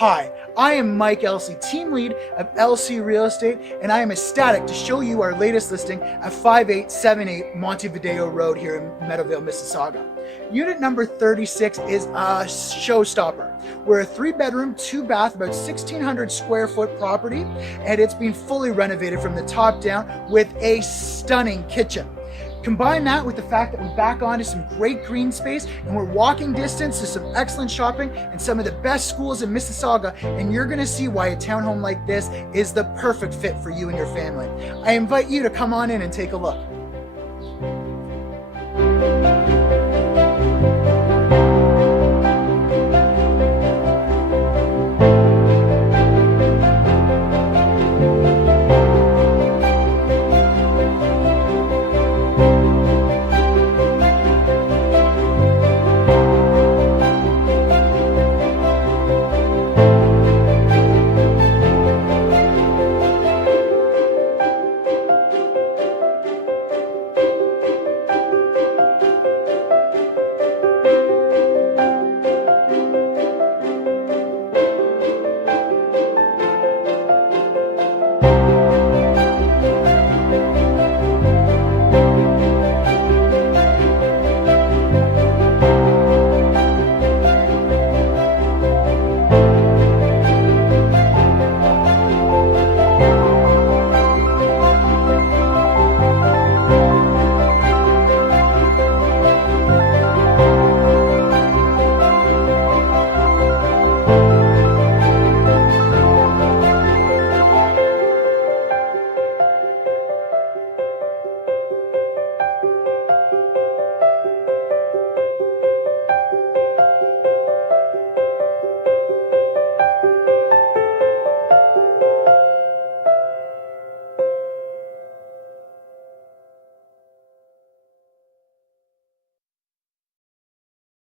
Hi, I am Mike Elsey, team lead of LC Real Estate, and I am ecstatic to show you our latest listing at 5878 Montevideo Road here in Meadowvale, Mississauga. Unit number 36 is a showstopper. We're a 3-bedroom, 2-bath, about 1,600 square foot property, and it's been fully renovated from the top down with a stunning kitchen. Combine that with the fact that we back onto some great green space and we're walking distance to some excellent shopping and some of the best schools in Mississauga, and you're gonna see why a townhome like this is the perfect fit for you and your family. I invite you to come on in and take a look.